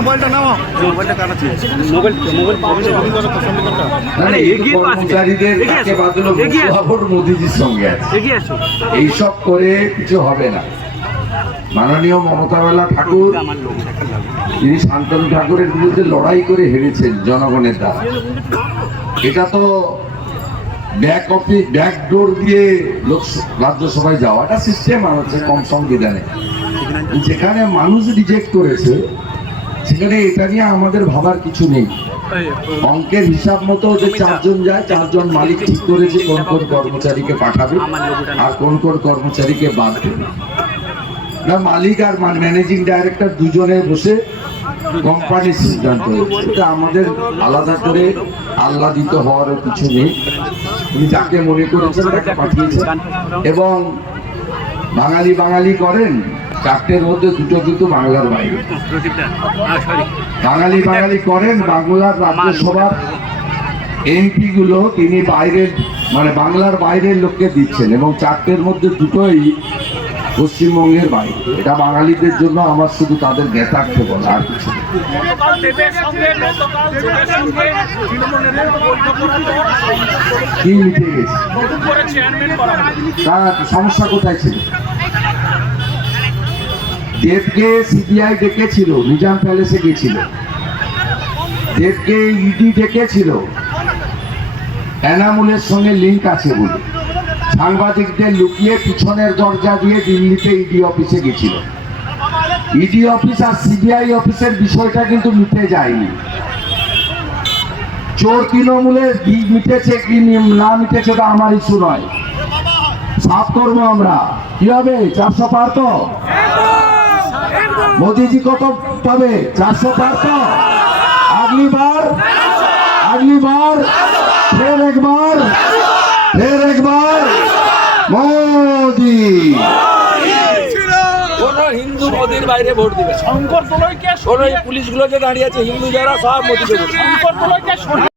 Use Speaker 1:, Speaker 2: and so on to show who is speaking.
Speaker 1: মোবাইলটা নাও। মোবাইলটা কাটাচ্ছি মোবাইল মোবাইল
Speaker 2: মানে
Speaker 3: এগিয়ে তো
Speaker 2: কর্মচারীদের
Speaker 3: এগিয়ে
Speaker 2: বাদলো খবর মোদিজির সঙ্গে আছে।
Speaker 3: এগিয়ে আসো।
Speaker 2: এইসব করে কিছু হবে না। মাননীয় মমতা বালা ঠাকুর তিনি শান্তনু ঠাকুরের বিরুদ্ধে লড়াই করে হেরেছেন জনগণের দ্বারা। এটা তো ব্যাক অফিস ব্যাক ডোর দিয়ে লোক রাজ্যসভায় যাওয়া এটা সিস্টেম আছে কম সংবিধানে। যেখানে মানুষ রিজেক্ট করেছে সেখানে এটা নিয়ে আমাদের ভাবার কিছু নেই। অঙ্কের হিসাব মতো যে চারজন যায় চারজন মালিক ঠিক করেছে কোন কোন কর্মচারীকে পাঠাবে আর কোন কোন কর্মচারীকে বাদ দেবে। না মালিক আর ম্যানেজিং ডাইরেক্টর দুজনে বসে কোম্পানির সিদ্ধান্ত হয়েছে এটা আমাদের আলাদা করে আহ্লাদিত হওয়ারও কিছু নেই। তিনি যাকে মনে করেছেন তাকে পাঠিয়েছেন এবং বাঙালি বাঙালি করেন চারটের মধ্যে দুটো কিন্তু বাংলার বাইরে। বাঙালি বাঙালি করেন বাংলার রাজ্যসভার এমপি গুলো তিনি বাইরের মানে বাংলার বাইরের লোককে দিচ্ছেন এবং চারটের মধ্যে দুটোই পশ্চিমবঙ্গের বাইরে। এটা বাঙালিদের জন্য আমার শুধু তাদের জ্ঞাতার্থে বলা আর কিছু কি মিটে গেছে? তার সমস্যা কোথায় ছিল? দেবকে সিবিআই ডেকেছিল, নিজাম প্যালেসে গেছিল। দেবকে ইডি ডেকেছিল। এনামুলের সঙ্গে লিঙ্ক আছে বলে। সাংবাদিকদের লুকিয়ে পিছনের দরজা দিয়ে দিল্লিতে ইডি অফিসে গেছিল। ইডি অফিস আর সিবিআই অফিসের বিষয়টা কিন্তু মিটে যায়নি। চোর তৃণমূলে বি- মিটেছে কি না মিটেছে তা আমার ইস্যু নয়। সাফ করব আমরা। কি হবে? চারশো পার তো? মোদিজি কত পাবে? চারশো পার তো আগলি বার আগলি বার ফের একবার ফের একবার মোদি।
Speaker 4: হিন্দু মোদির বাইরে ভোট দিবে
Speaker 5: শঙ্কর দোলইকে
Speaker 4: কোন এই পুলিশগুলো যে দাঁড়িয়ে আছে হিন্দু যারা সব মোদিকে।
Speaker 5: শঙ্কর দোলইকে সরিয়ে